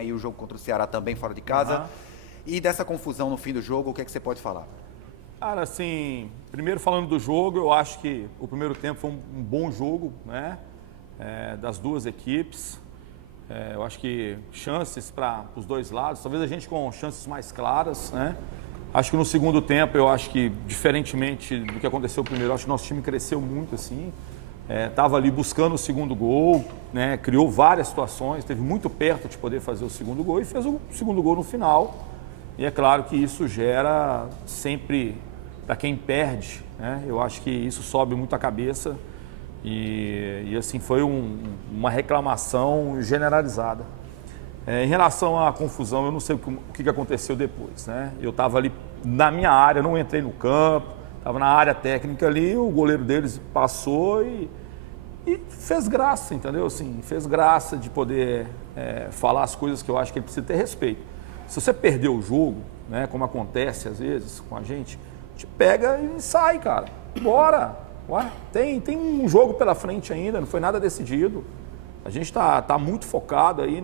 aí o jogo contra o Ceará também fora de casa. E dessa confusão no fim do jogo, o que é que você pode falar? Cara, assim, primeiro falando do jogo, eu acho que o primeiro tempo foi um bom jogo, né? Das duas equipes. Eu acho que chances para os dois lados, talvez a gente com chances mais claras, né? Acho que no segundo tempo, eu acho que, diferentemente do que aconteceu primeiro, acho que nosso time cresceu muito, assim. Estava ali buscando o segundo gol, né? Criou várias situações, esteve muito perto de poder fazer o segundo gol e fez o segundo gol no final. E é claro que isso gera sempre, para quem perde, né? Eu acho que isso sobe muito a cabeça e assim, foi uma reclamação generalizada. Em relação à confusão, eu não sei o que aconteceu depois, né? Eu estava ali na minha área, não entrei no campo, estava na área técnica ali, o goleiro deles passou e fez graça, entendeu? Assim, fez graça de poder falar as coisas que eu acho que ele precisa ter respeito. Se você perder o jogo, né, como acontece às vezes com a gente pega e sai, cara. Bora! Ué, tem um jogo pela frente ainda, não foi nada decidido. A gente está muito focado aí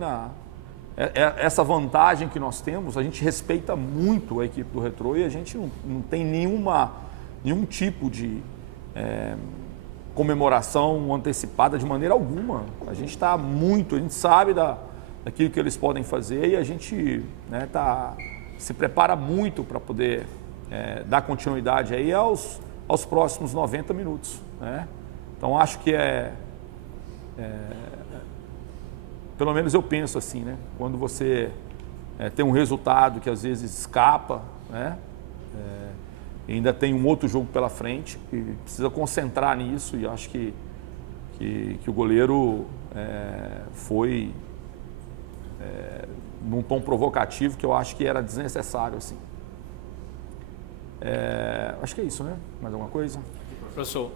essa vantagem que nós temos, a gente respeita muito a equipe do Retrô e a gente não tem nenhum tipo de comemoração antecipada de maneira alguma. A gente a gente sabe daquilo que eles podem fazer e a gente se prepara muito para poder dar continuidade aí aos próximos 90 minutos. Né? Então acho que pelo menos eu penso assim, né? Quando você tem um resultado que às vezes escapa, né? Ainda tem um outro jogo pela frente e precisa concentrar nisso e acho que o goleiro foi num tom provocativo que eu acho que era desnecessário, assim. Acho que é isso, né? Mais alguma coisa? Professor,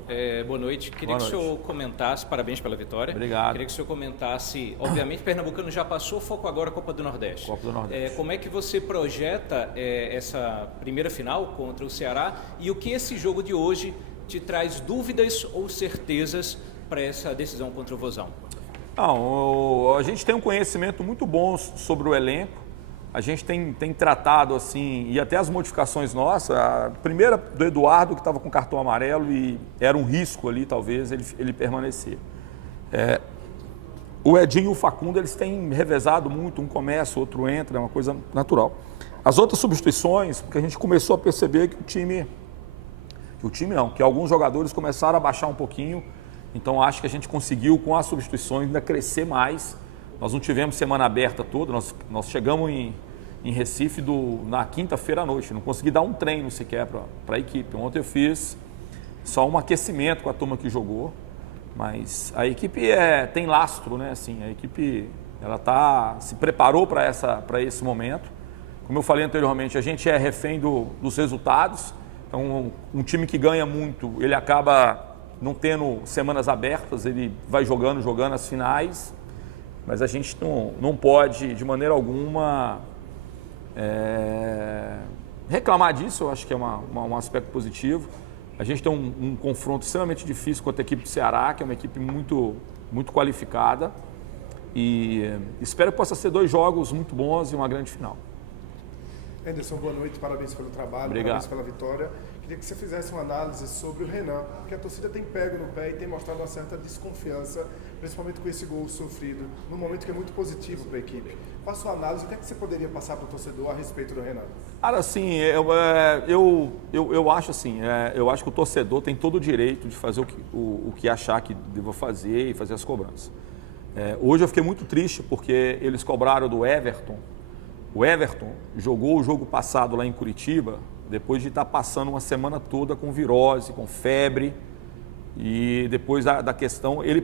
boa noite. Queria que o senhor comentasse, parabéns pela vitória. Obrigado. Queria que o senhor comentasse, obviamente, Pernambucano já passou, foco agora Copa do Nordeste. Copa do Nordeste. Como é que você projeta essa primeira final contra o Ceará e o que esse jogo de hoje te traz dúvidas ou certezas para essa decisão contra o Vozão? Não, a gente tem um conhecimento muito bom sobre o elenco. A gente tem tratado assim, e até as modificações nossas, a primeira do Eduardo, que estava com cartão amarelo e era um risco ali, talvez, ele permanecer. O Edinho e o Facundo, eles têm revezado muito, um começa, o outro entra, é uma coisa natural. As outras substituições, porque a gente começou a perceber que alguns jogadores começaram a baixar um pouquinho, então acho que a gente conseguiu, com as substituições, ainda crescer mais. Nós não tivemos semana aberta toda, nós chegamos em Recife na quinta-feira à noite, não consegui dar um treino sequer para a equipe. Ontem eu fiz só um aquecimento com a turma que jogou, mas a equipe tem lastro, né? Assim, a equipe se preparou para esse momento. Como eu falei anteriormente, a gente é refém dos resultados, então um time que ganha muito, ele acaba não tendo semanas abertas, ele vai jogando as finais. Mas a gente não pode, de maneira alguma, reclamar disso. Eu acho que é um aspecto positivo. A gente tem um confronto extremamente difícil contra a equipe do Ceará, que é uma equipe muito, muito qualificada. E espero que possa ser 2 jogos muito bons e uma grande final. Anderson, boa noite, parabéns pelo trabalho, Obrigado. Parabéns pela vitória. Queria que você fizesse uma análise sobre o Renan, porque a torcida tem pego no pé e tem mostrado uma certa desconfiança, principalmente com esse gol sofrido, num momento que é muito positivo para a equipe. Qual a sua análise, o que é que você poderia passar para o torcedor a respeito do Renan? Cara, assim, eu acho assim, eu acho que o torcedor tem todo o direito de fazer o que achar que deva fazer e fazer as cobranças. Hoje eu fiquei muito triste porque eles cobraram do Everton. O Everton jogou o jogo passado lá em Curitiba, depois de estar passando uma semana toda com virose, com febre, e depois da questão, ele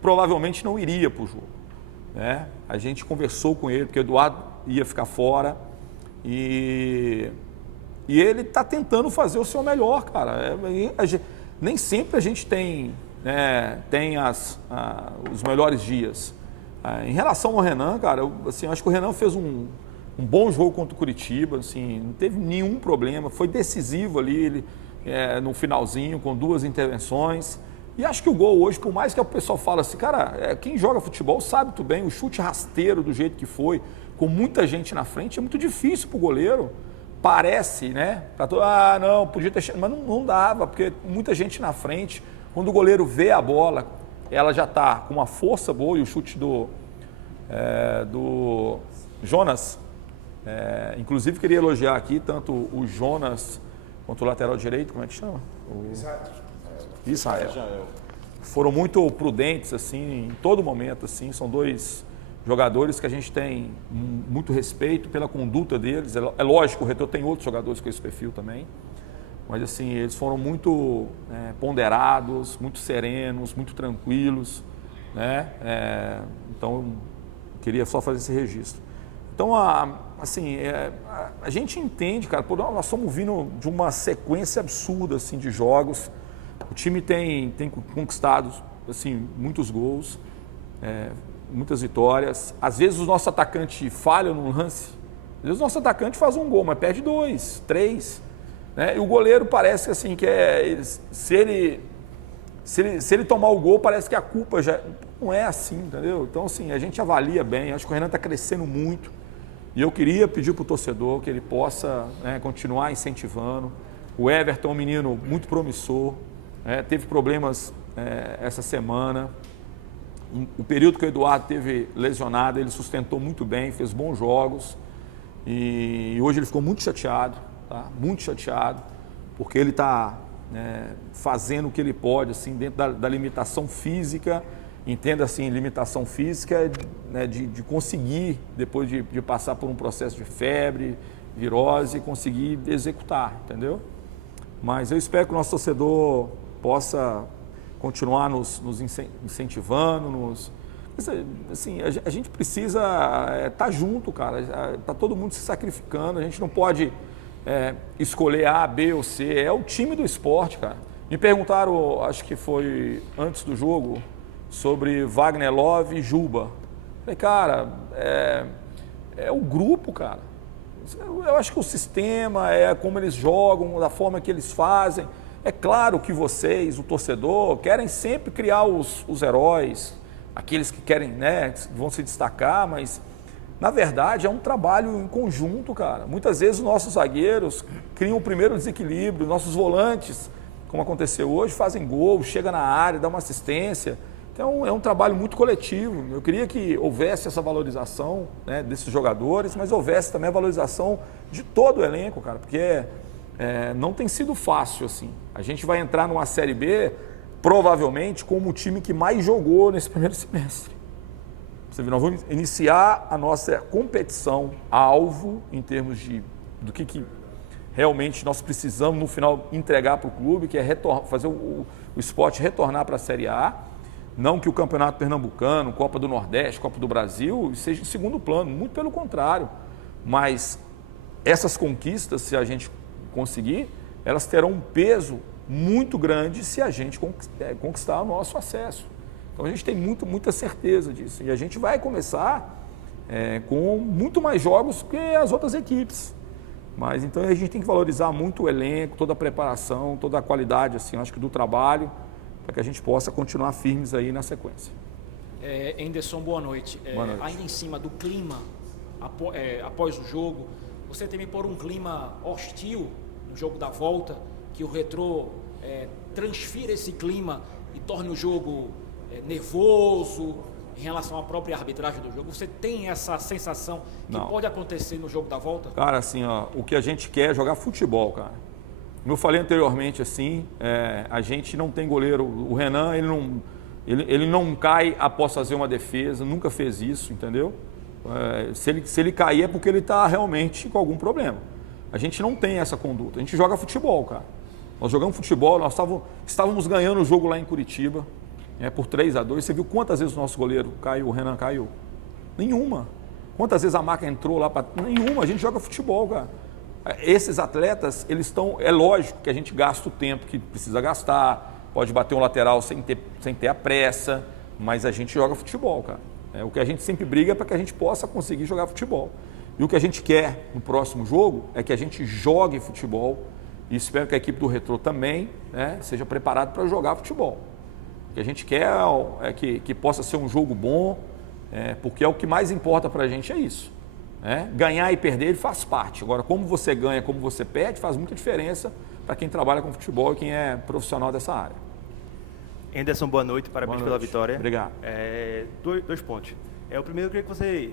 provavelmente não iria para o jogo. Né? A gente conversou com ele, porque o Eduardo ia ficar fora, e ele está tentando fazer o seu melhor, cara. Nem sempre a gente tem os melhores dias. Em relação ao Renan, cara, acho que o Renan fez um bom jogo contra o Curitiba, assim, não teve nenhum problema, foi decisivo ali no finalzinho, com 2 intervenções. E acho que o gol hoje, por mais que o pessoal fale assim, cara, quem joga futebol sabe muito bem, o chute rasteiro do jeito que foi, com muita gente na frente, é muito difícil para o goleiro. Parece, né? Não, podia ter chegado, mas não dava, porque muita gente na frente. Quando o goleiro vê a bola, ela já está com uma força boa, e o chute do Jonas, inclusive queria elogiar aqui tanto o Jonas quanto o lateral direito, como é que chama? Israel. Foram muito prudentes assim, em todo momento, assim, são dois jogadores que a gente tem muito respeito pela conduta deles. É lógico, o Retrô tem outros jogadores com esse perfil também, mas assim, eles foram muito ponderados, muito serenos, muito tranquilos, né? Então, queria só fazer esse registro. Então, assim, a gente entende, cara, nós estamos vindo de uma sequência absurda assim, de jogos. O time tem conquistado assim, muitos gols, muitas vitórias. Às vezes o nosso atacante falha no lance. Às vezes o nosso atacante faz um gol, mas perde 2, 3. Né? E o goleiro parece assim, se ele tomar o gol, parece que a culpa já não é assim, entendeu? Então, assim, a gente avalia bem. Acho que o Renan está crescendo muito. E eu queria pedir para o torcedor que ele possa continuar incentivando. O Everton é um menino muito promissor. Teve problemas essa semana. O período que o Eduardo teve lesionado, ele sustentou muito bem, fez bons jogos. E hoje ele ficou muito chateado, tá? Muito chateado, porque ele está fazendo o que ele pode, assim, dentro da limitação física. Entenda assim, limitação física de conseguir, depois de passar por um processo de febre, virose, conseguir executar, entendeu? Mas eu espero que o nosso torcedor possa continuar nos incentivando, assim, a gente precisa estar junto, cara, está todo mundo se sacrificando, a gente não pode escolher A, B ou C, é o time do esporte, cara. Me perguntaram, acho que foi antes do jogo, sobre Wagner Love e Juba. Falei, cara, é o grupo, cara. Eu acho que o sistema, como eles jogam, da forma que eles fazem. É claro que vocês, o torcedor, querem sempre criar os heróis, aqueles que querem, vão se destacar, mas na verdade é um trabalho em conjunto, cara. Muitas vezes os nossos zagueiros criam o primeiro desequilíbrio, nossos volantes, como aconteceu hoje, fazem gol, chega na área, dá uma assistência. Então é um trabalho muito coletivo. Eu queria que houvesse essa valorização desses jogadores, mas houvesse também a valorização de todo o elenco, cara, porque não tem sido fácil assim. A gente vai entrar numa Série B, provavelmente, como o time que mais jogou nesse primeiro semestre. Você vê, nós vamos iniciar a nossa competição alvo em termos do que realmente nós precisamos no final entregar para o clube, que é fazer o Sport retornar para a Série A. Não que o Campeonato Pernambucano, Copa do Nordeste, Copa do Brasil seja em segundo plano, muito pelo contrário. Mas essas conquistas, se a gente conseguir, elas terão um peso muito grande se a gente conquistar o nosso acesso. Então a gente tem muita certeza disso. E a gente vai começar com muito mais jogos que as outras equipes. Mas então a gente tem que valorizar muito o elenco, toda a preparação, toda a qualidade, assim, acho que do trabalho, para que a gente possa continuar firmes aí na sequência. Anderson, boa noite. Boa noite. Ainda em cima do clima, após o jogo, você teme por um clima hostil no jogo da volta, que o Retrô transfira esse clima e torne o jogo nervoso em relação à própria arbitragem do jogo? Você tem essa sensação que pode acontecer no jogo da volta? Cara, assim, o que a gente quer é jogar futebol, cara. Como eu falei anteriormente, assim, a gente não tem goleiro. O Renan, ele não cai após fazer uma defesa, nunca fez isso, entendeu? Se ele cair é porque ele está realmente com algum problema. A gente não tem essa conduta, a gente joga futebol, cara. Nós jogamos futebol, nós estávamos ganhando o jogo lá em Curitiba, por 3-2. Você viu quantas vezes o nosso goleiro caiu, o Renan caiu? Nenhuma. Quantas vezes a marca entrou lá para... Nenhuma, a gente joga futebol, cara. Esses atletas, eles estão... É lógico que a gente gasta o tempo que precisa gastar, pode bater um lateral sem ter a pressa, mas a gente joga futebol, cara. O que a gente sempre briga é para que a gente possa conseguir jogar futebol. E o que a gente quer no próximo jogo é que a gente jogue futebol, e espero que a equipe do Retrô também seja preparada para jogar futebol. O que a gente quer é que possa ser um jogo bom, porque é o que mais importa para a gente, é isso. Ganhar e perder ele faz parte. Agora, como você ganha, como você perde, faz muita diferença para quem trabalha com futebol e quem é profissional dessa área. Anderson, boa noite, parabéns pela vitória. Obrigado. Dois pontos. O primeiro, eu queria que você,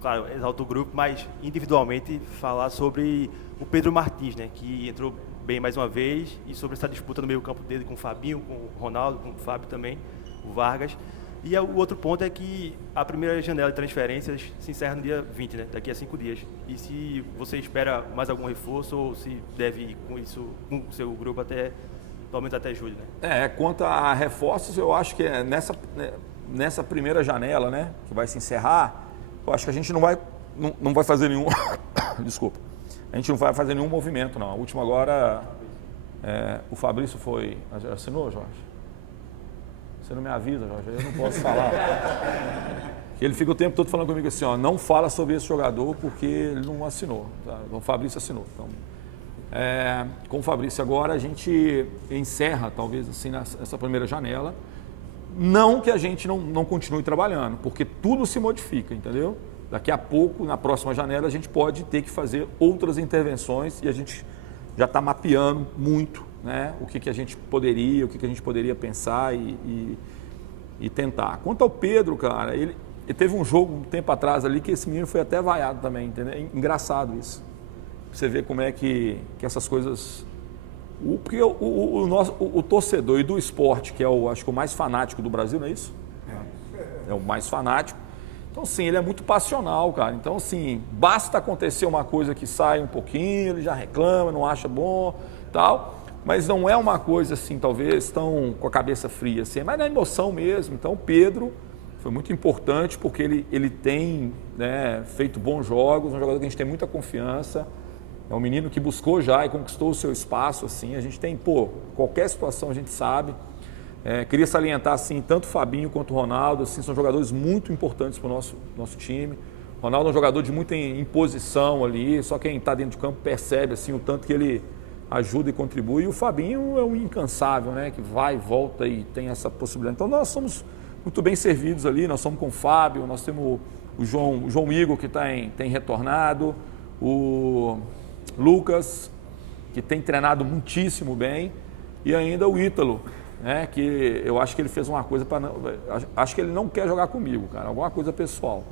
claro, exalta o grupo, mas individualmente falar sobre o Pedro Martins, né, que entrou bem mais uma vez, e sobre essa disputa no meio campo dele com o Fabinho, com o Ronaldo, com o Fábio também, o Vargas. E o outro ponto é que a primeira janela de transferências se encerra no dia 20, né? Daqui a 5 dias. E se você espera mais algum reforço ou se deve ir com isso, com o seu grupo até, pelo menos até julho, né? Quanto a reforços, eu acho que nessa primeira janela, né, que vai se encerrar, eu acho que a gente não vai fazer nenhum... Desculpa. A gente não vai fazer nenhum movimento, não. A última agora, o Fabrício foi... Assinou, Jorge? Você não me avisa, Jorge, eu não posso falar. Ele fica o tempo todo falando comigo assim, não fala sobre esse jogador porque ele não assinou. Tá? O Fabrício assinou. Então, com o Fabrício agora a gente encerra, talvez assim, essa primeira janela. Não que a gente não continue trabalhando, porque tudo se modifica, entendeu? Daqui a pouco, na próxima janela, a gente pode ter que fazer outras intervenções e a gente já está mapeando muito, né, o que a gente poderia, pensar e tentar. Quanto ao Pedro, cara, ele teve um jogo um tempo atrás ali que esse menino foi até vaiado também, entendeu? É engraçado isso. Você vê como é que essas coisas... Porque o torcedor e do esporte, que é acho que o mais fanático do Brasil, não é isso? É o mais fanático. Então, sim, ele é muito passional, cara. Então, assim, basta acontecer uma coisa que sai um pouquinho, ele já reclama, não acha bom, tal. Mas não é uma coisa, assim, talvez, tão com a cabeça fria, assim. Mas na emoção mesmo. Então, o Pedro foi muito importante porque ele tem, né, feito bons jogos, um jogador que a gente tem muita confiança. É um menino que buscou já e conquistou o seu espaço, assim. A gente tem, qualquer situação a gente sabe. Queria salientar, assim, tanto o Fabinho quanto o Ronaldo, assim, são jogadores muito importantes para o nosso time. O Ronaldo é um jogador de muita imposição ali, só quem está dentro de campo percebe, assim, o tanto que ele ajuda e contribui. E o Fabinho é um incansável, né, que vai e volta e tem essa possibilidade. Então, nós somos muito bem servidos ali, nós somos com o Fábio, nós temos o João Igor, que tem retornado, o Lucas, que tem treinado muitíssimo bem, e ainda o Ítalo, né, que eu acho que ele fez uma coisa acho que ele não quer jogar comigo, cara, alguma coisa pessoal.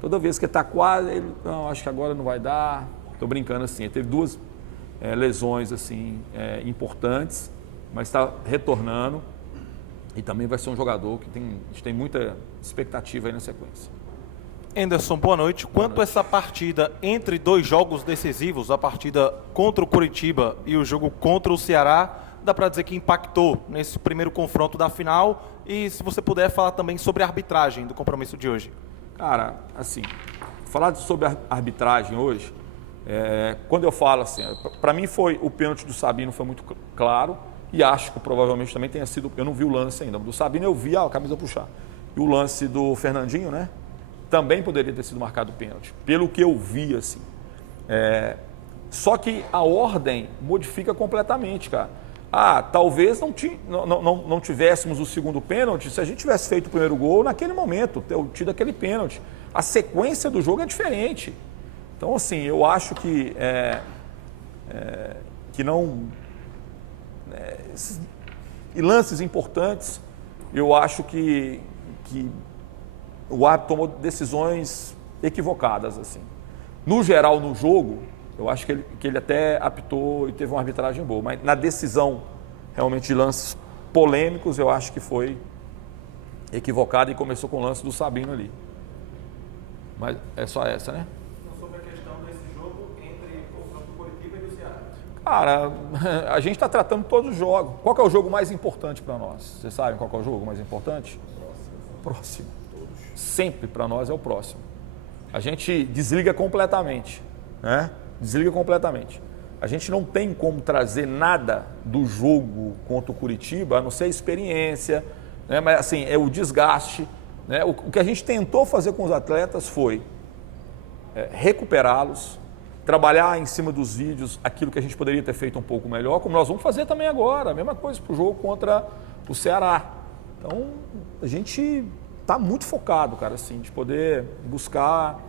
Toda vez que ele está quase, ele, não, acho que agora não vai dar, estou brincando assim, ele teve 2 lesões assim, importantes, mas está retornando e também vai ser um jogador que a gente tem muita expectativa aí na sequência. Anderson, boa noite. Quanto a essa partida entre 2 jogos decisivos, a partida contra o Coritiba e o jogo contra o Ceará, dá para dizer que impactou nesse primeiro confronto da final? E se você puder falar também sobre a arbitragem do compromisso de hoje. Cara, assim, falar sobre a arbitragem hoje, quando eu falo assim, para mim o pênalti do Sabino foi muito claro e acho que provavelmente também tenha sido, eu não vi o lance ainda, do Sabino eu vi a camisa puxar. E o lance do Fernandinho, né, também poderia ter sido marcado pênalti, pelo que eu vi, assim. Só que a ordem modifica completamente, cara. Talvez não tivéssemos o segundo pênalti se a gente tivesse feito o primeiro gol naquele momento, ter tido aquele pênalti. A sequência do jogo é diferente. Então, assim, eu acho que não... e lances importantes, eu acho que o árbitro tomou decisões equivocadas, assim. No geral, no jogo, eu acho que ele até apitou e teve uma arbitragem boa, mas na decisão realmente de lances polêmicos, eu acho que foi equivocado e começou com o lance do Sabino ali. Mas é só essa, né? Sobre a questão desse jogo entre o Coritiba e o Ceará. Cara, a gente está tratando todos os jogos. Qual que é o jogo mais importante para nós? Vocês sabem qual que é o jogo mais importante? Próximo. Sempre para nós é o próximo. A gente desliga completamente, né? Desliga completamente. A gente não tem como trazer nada do jogo contra o Coritiba, a não ser a experiência, né? Mas assim, é o desgaste, né? O que a gente tentou fazer com os atletas foi recuperá-los, trabalhar em cima dos vídeos aquilo que a gente poderia ter feito um pouco melhor, como nós vamos fazer também agora, a mesma coisa para o jogo contra o Ceará. Então, a gente está muito focado, cara, assim, de poder buscar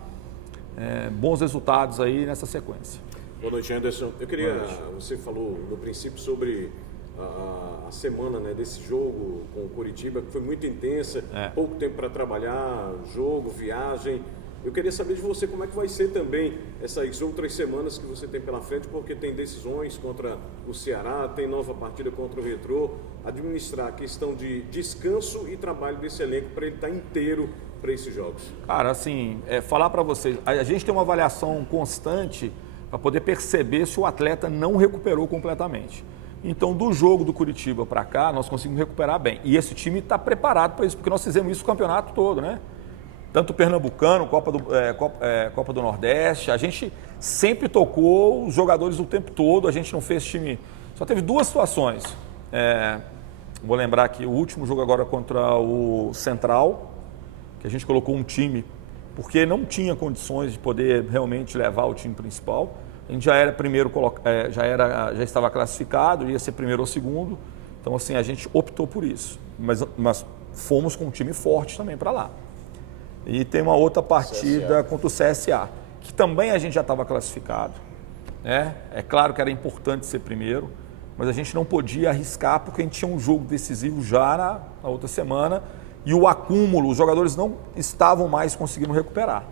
bons resultados aí nessa sequência. Boa noite, Anderson. Eu queria, você falou no princípio sobre a semana, né, desse jogo com o Coritiba, que foi muito intensa, pouco tempo para trabalhar, jogo, viagem. Eu queria saber de você como é que vai ser também essas outras semanas que você tem pela frente, porque tem decisões contra o Ceará, tem nova partida contra o Retrô, administrar a questão de descanso e trabalho desse elenco para ele estar inteiro para esses jogos. Cara, assim, falar para vocês, a gente tem uma avaliação constante para poder perceber se o atleta não recuperou completamente. Então, do jogo do Coritiba para cá, nós conseguimos recuperar bem. E esse time está preparado para isso, porque nós fizemos isso o campeonato todo, né? Tanto o Pernambucano, Copa do Nordeste, a gente sempre tocou os jogadores o tempo todo, a gente não fez time... Só teve 2 situações. Vou lembrar que o último jogo agora contra o Central, que a gente colocou um time, porque não tinha condições de poder realmente levar o time principal. A gente já era já estava classificado, ia ser primeiro ou segundo. Então, assim, a gente optou por isso. Mas fomos com um time forte também para lá. E tem uma outra partida contra o CSA, que também a gente já estava classificado. Né? É claro que era importante ser primeiro, mas a gente não podia arriscar porque a gente tinha um jogo decisivo já na outra semana e o acúmulo, os jogadores não estavam mais conseguindo recuperar.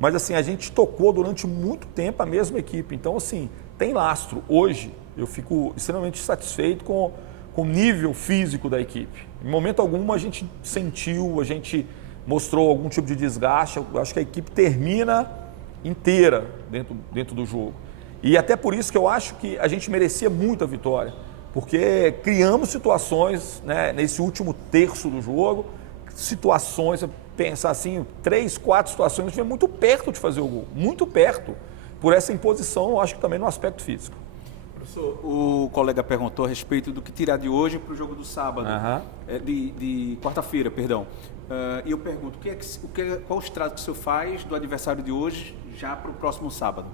Mas assim, a gente tocou durante muito tempo a mesma equipe, então assim, tem lastro. Hoje eu fico extremamente satisfeito com o nível físico da equipe. Em momento algum a gente sentiu, a gente mostrou algum tipo de desgaste. Eu acho que a equipe termina inteira dentro do jogo. E até por isso que eu acho que a gente merecia muito a vitória, porque criamos situações, né, nesse último terço do jogo, situações, pensar assim, 3, 4 situações, a gente foi muito perto de fazer o gol, muito perto, por essa imposição, eu acho que também no aspecto físico. Professor, o colega perguntou a respeito do que tirar de hoje para o jogo do sábado, de quarta-feira, perdão. E eu pergunto, qual o extrato que o senhor faz do adversário de hoje já para o próximo sábado?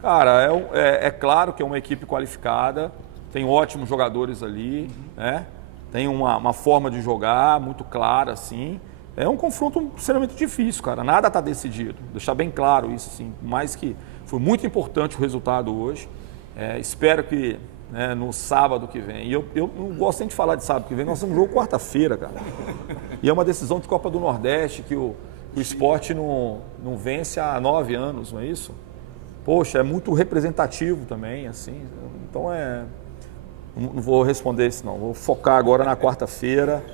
Cara, é claro que é uma equipe qualificada, tem ótimos jogadores ali, né? Tem uma forma de jogar muito clara, assim. É um confronto extremamente difícil, cara. Nada está decidido. Deixar bem claro isso, assim. Mais que foi muito importante o resultado hoje. Espero que no sábado que vem. E eu não gosto nem de falar de sábado que vem, nós temos um jogo quarta-feira, cara. E é uma decisão de Copa do Nordeste que o Sport não vence há 9 anos, não é isso? Poxa, é muito representativo também, assim. Então não vou responder isso não. Vou focar agora na quarta-feira,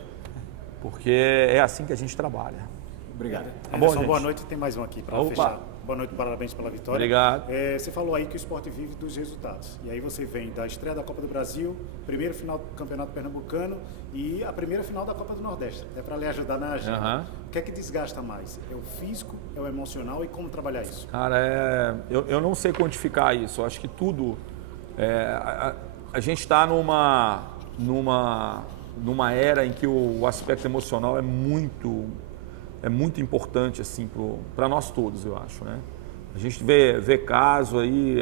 porque é assim que a gente trabalha. Obrigado. Tá bom, gente? Boa noite, tem mais um aqui para fechar. Boa noite, parabéns pela vitória. Obrigado. Você falou aí que o Sport vive dos resultados. E aí você vem da estreia da Copa do Brasil, primeira final do Campeonato Pernambucano e a primeira final da Copa do Nordeste. É para lhe ajudar na agenda. O que é que desgasta mais? É o físico, é o emocional e como trabalhar isso? Cara, eu não sei quantificar isso. Eu acho que tudo... a gente está numa era em que o aspecto emocional é muito importante assim, para nós todos, eu acho. Né? A gente vê caso aí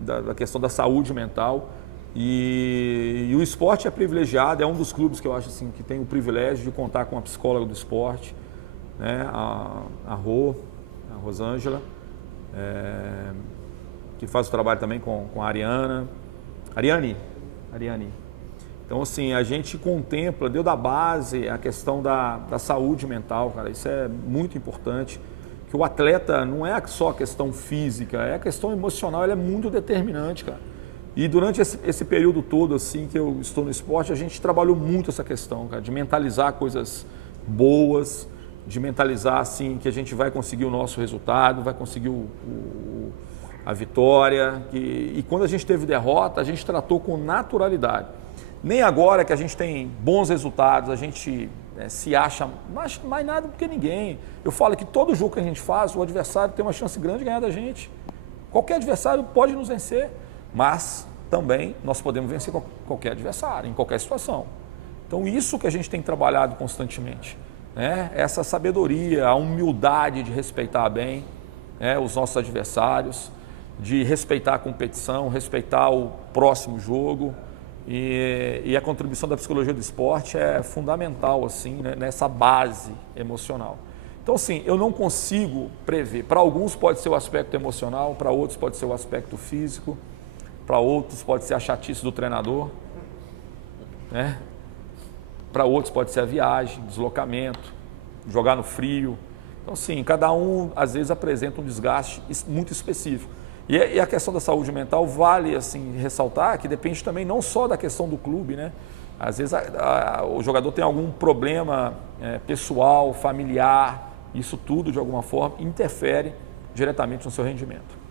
da questão da saúde mental e o esporte é privilegiado, é um dos clubes que eu acho assim, que tem o privilégio de contar com a psicóloga do esporte, né? a Rosângela, que faz o trabalho também com a Ariane. Então, assim, a gente contempla, deu da base a questão da saúde mental, cara. Isso é muito importante. Que o atleta não é só a questão física, é a questão emocional, ela é muito determinante, cara. E durante esse período todo, assim, que eu estou no esporte, a gente trabalhou muito essa questão, cara, de mentalizar coisas boas, de mentalizar, assim, que a gente vai conseguir o nosso resultado, vai conseguir a vitória. E quando a gente teve derrota, a gente tratou com naturalidade. Nem agora que a gente tem bons resultados, a gente se acha mais nada do que ninguém. Eu falo que todo jogo que a gente faz, o adversário tem uma chance grande de ganhar da gente. Qualquer adversário pode nos vencer, mas também nós podemos vencer qualquer adversário, em qualquer situação. Então isso que a gente tem trabalhado constantemente, né? Essa sabedoria, a humildade de respeitar bem, né, os nossos adversários, de respeitar a competição, respeitar o próximo jogo. E a contribuição da psicologia do esporte é fundamental, assim, né, nessa base emocional. Então, assim, eu não consigo prever. Para alguns pode ser o aspecto emocional, para outros pode ser o aspecto físico, para outros pode ser a chatice do treinador, né? Para outros pode ser a viagem, deslocamento, jogar no frio. Então, sim, cada um às vezes apresenta um desgaste muito específico. E a questão da saúde mental vale assim ressaltar que depende também não só da questão do clube, né? Às vezes o jogador tem algum problema pessoal, familiar, isso tudo de alguma forma interfere diretamente no seu rendimento.